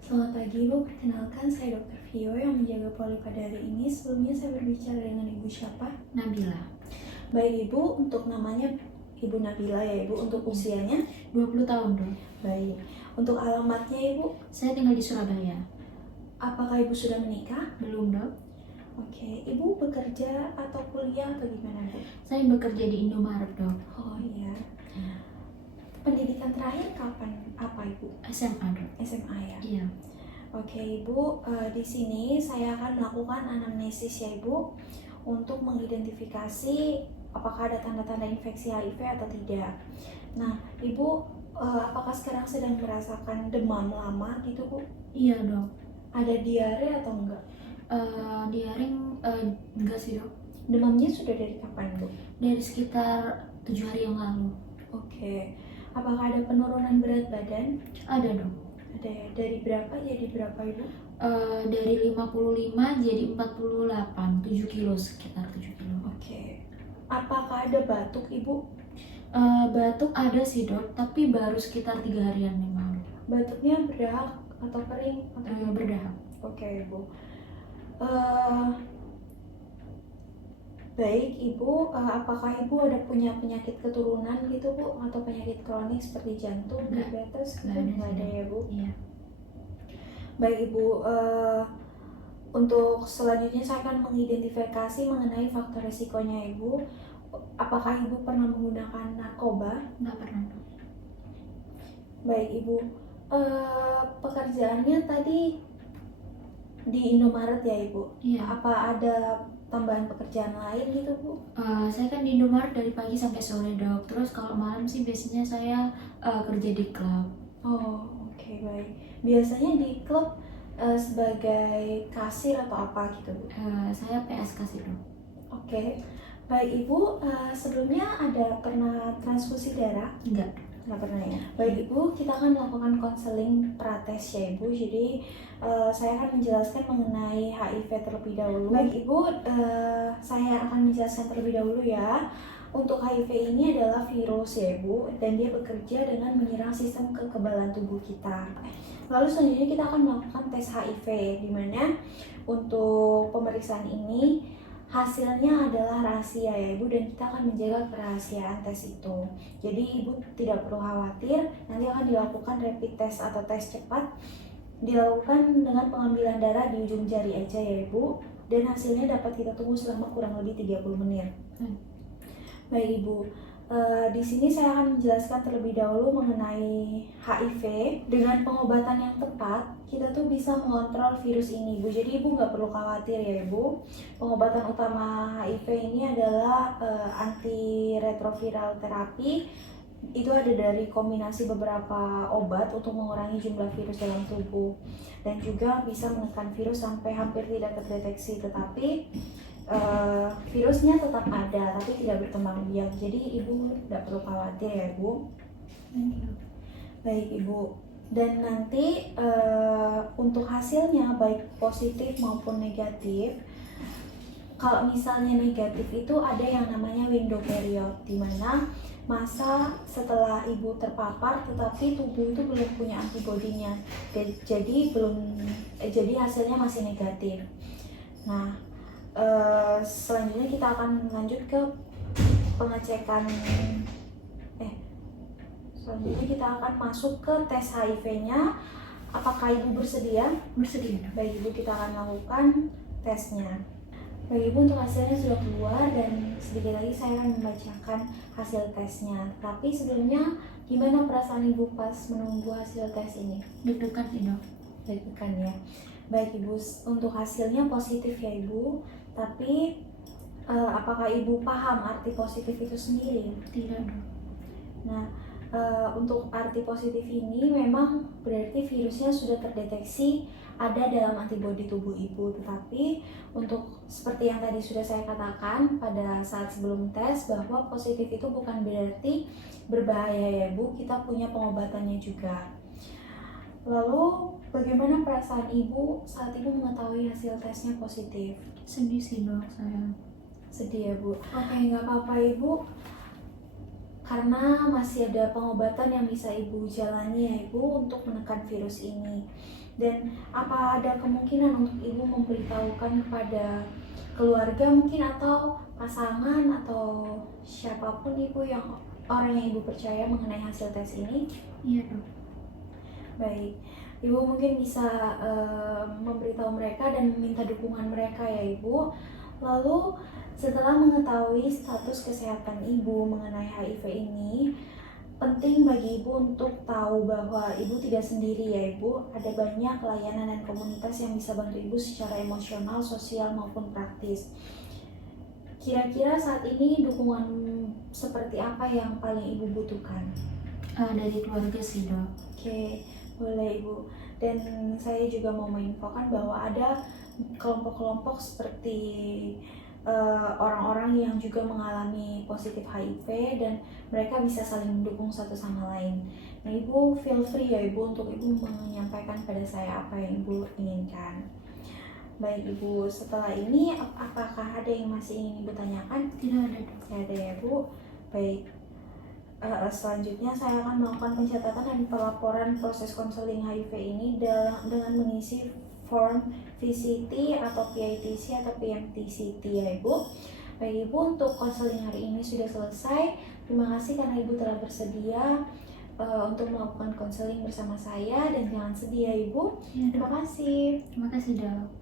Selamat pagi Ibu, perkenalkan saya Dr. Vio yang menjaga poli pada hari ini. Sebelumnya saya berbicara dengan Ibu siapa? Nabila. Baik Ibu, untuk namanya Ibu Nabila ya Ibu, untuk usianya? 20 tahun dong. Baik, untuk alamatnya Ibu? Saya tinggal di Surabaya. Apakah Ibu sudah menikah? Belum dong. Oke, Ibu bekerja atau kuliah atau gimana Bu? Saya bekerja di Indomaret dong. Oh iya. Pendidikan terakhir kapan? Apa Ibu? SMA dong. SMA ya? Iya. Oke Ibu, di sini saya akan melakukan anamnesis ya Ibu untuk mengidentifikasi apakah ada tanda-tanda infeksi HIV atau tidak. Nah Ibu, apakah sekarang sedang merasakan demam lama gitu Bu? Iya dong. Ada diare atau enggak? Diaring enggak sih dok. Demamnya sudah dari kapan Bu? Dari sekitar 7 hari yang lalu. Oke, apakah ada penurunan berat badan? Ada dong. Ada ya, dari berapa jadi berapa Ibu? Dari 55 jadi 48, 7 kilo sekitar 7 kilo. Oke, apakah ada batuk Ibu? Batuk ada sih dok, tapi baru sekitar 3 harian yang lalu. Batuknya berdahak atau kering? Atau Berdahak. Oke Ibu. Baik Ibu, apakah Ibu ada punya penyakit keturunan gitu Bu? Atau penyakit kronis seperti jantung, Nggak. diabetes gitu? Nggak ada Nggak sih, ya Bu? Iya. Baik Ibu, untuk selanjutnya saya akan mengidentifikasi mengenai faktor risikonya Ibu. Apakah Ibu pernah menggunakan narkoba? Nggak pernah dok. Baik Ibu, pekerjaannya tadi di Indomaret ya Ibu? Iya. Apa ada tambahan pekerjaan lain gitu Bu? Saya kan di Indomaret dari pagi sampai sore dok. Terus kalau malam sih biasanya saya kerja di klub. Oh oke, baik. Biasanya di klub sebagai kasir atau apa gitu Bu? Saya PSK sih dok. Oke, baik Ibu, sebelumnya ada pernah transfusi darah? Enggak. Nggak pernah ya? Baik Ibu, kita akan melakukan konseling prates ya Ibu. Jadi saya akan menjelaskan mengenai HIV terlebih dahulu. Baik Ibu, saya akan menjelaskan terlebih dahulu ya. Untuk HIV ini adalah virus ya Ibu, dan dia bekerja dengan menyerang sistem kekebalan tubuh kita. Lalu selanjutnya kita akan melakukan tes HIV, di mana untuk pemeriksaan ini hasilnya adalah rahasia ya Ibu, dan kita akan menjaga kerahasiaan tes itu. Jadi Ibu tidak perlu khawatir, nanti akan dilakukan rapid test atau tes cepat, dilakukan dengan pengambilan darah di ujung jari aja ya Ibu, dan hasilnya dapat kita tunggu selama kurang lebih 30 menit. Baik Ibu, di sini saya akan menjelaskan terlebih dahulu mengenai HIV. Dengan pengobatan yang tepat, kita tuh bisa mengontrol virus ini Bu. Jadi Ibu nggak perlu khawatir ya Ibu. Pengobatan utama HIV ini adalah antiretroviral terapi. Itu ada dari kombinasi beberapa obat untuk mengurangi jumlah virus dalam tubuh, dan juga bisa menekan virus sampai hampir tidak terdeteksi. Tetapi virusnya tetap ada tapi tidak berkembang biak. Jadi Ibu tidak perlu khawatir ya Bu. Baik Ibu, dan nanti untuk hasilnya baik positif maupun negatif. Kalau misalnya negatif itu ada yang namanya window period, di mana masa setelah Ibu terpapar tetapi tubuh itu belum punya antibodinya, jadi hasilnya masih negatif. Nah, selanjutnya kita akan lanjut ke pengecekan. Selanjutnya kita akan masuk ke tes HIV-nya. Apakah Ibu bersedia? Bersedia dok. Baik Ibu, kita akan lakukan tesnya. Baik Ibu, untuk hasilnya sudah keluar, dan sedikit lagi saya akan membacakan hasil tesnya. Tapi sebelumnya, gimana perasaan Ibu pas menunggu hasil tes ini? Deg-degan sih dok. Deg-degan ya. Baik Ibu, untuk hasilnya positif ya Ibu. Tapi apakah Ibu paham arti positif itu sendiri? Tidak dok. Nah, untuk arti positif ini memang berarti virusnya sudah terdeteksi ada dalam antibodi tubuh Ibu. Tetapi untuk seperti yang tadi sudah saya katakan pada saat sebelum tes, bahwa positif itu bukan berarti berbahaya ya Bu, kita punya pengobatannya juga. Lalu bagaimana perasaan Ibu saat Ibu mengetahui hasil tesnya positif? Sedih sih dok saya. Sedih ya Bu? Oke, nggak apa-apa Ibu, karena masih ada pengobatan yang bisa Ibu jalani ya Ibu untuk menekan virus ini. Dan apa ada kemungkinan untuk Ibu memberitahukan kepada keluarga mungkin atau pasangan atau siapapun Ibu yang orang yang Ibu percaya mengenai hasil tes ini? Iya dok. Baik, Ibu mungkin bisa memberitahu mereka dan meminta dukungan mereka ya Ibu. Lalu setelah mengetahui status kesehatan Ibu mengenai HIV ini, penting bagi Ibu untuk tahu bahwa Ibu tidak sendiri ya Ibu. Ada banyak layanan dan komunitas yang bisa bantu Ibu secara emosional, sosial maupun praktis. Kira-kira saat ini dukungan seperti apa yang paling Ibu butuhkan? Dari keluarga sih dok. Oke, boleh Ibu. Dan saya juga mau menginfokan bahwa ada kelompok-kelompok seperti orang-orang yang juga mengalami positif HIV dan mereka bisa saling mendukung satu sama lain. Nah Ibu feel free ya Ibu untuk Ibu menyampaikan pada saya apa yang Ibu inginkan. Baik Ibu, setelah ini apakah ada yang masih ingin Ibu tanyakan? Tidak ada dok. Tidak ada ya Bu. Baik. Selanjutnya saya akan melakukan pencatatan dan pelaporan proses konseling HIV ini dengan mengisi form VCT atau PITC atau PMTCT ya Ibu. Baik Ibu, untuk konseling hari ini sudah selesai. Terima kasih karena Ibu telah bersedia untuk melakukan konseling bersama saya dan jangan sedih ya Ibu. Iya dok. Terima kasih. Terima kasih dok.